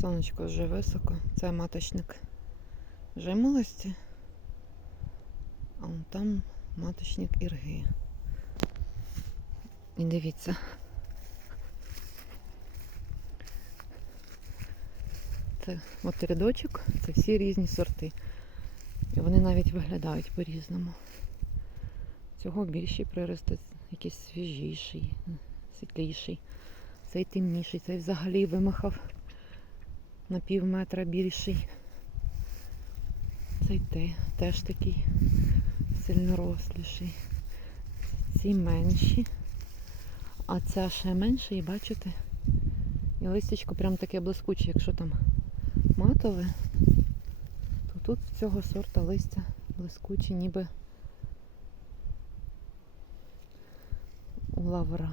Сонечко вже високо. Це маточник жимолості. А вон там маточник ірги. І дивіться. Це от рядочок, це всі різні сорти. І вони навіть виглядають по-різному. Цього більші прирости, якийсь свіжіший, світліший. Цей темніший, цей взагалі вимахав на пів метра більший. Цей те, теж такий сильноросліший. Ці менші. А ця ще менша, і бачите, і листячко прям таке блискуче, якщо там матове, то тут цього сорта листя блискуче, ніби у лавра.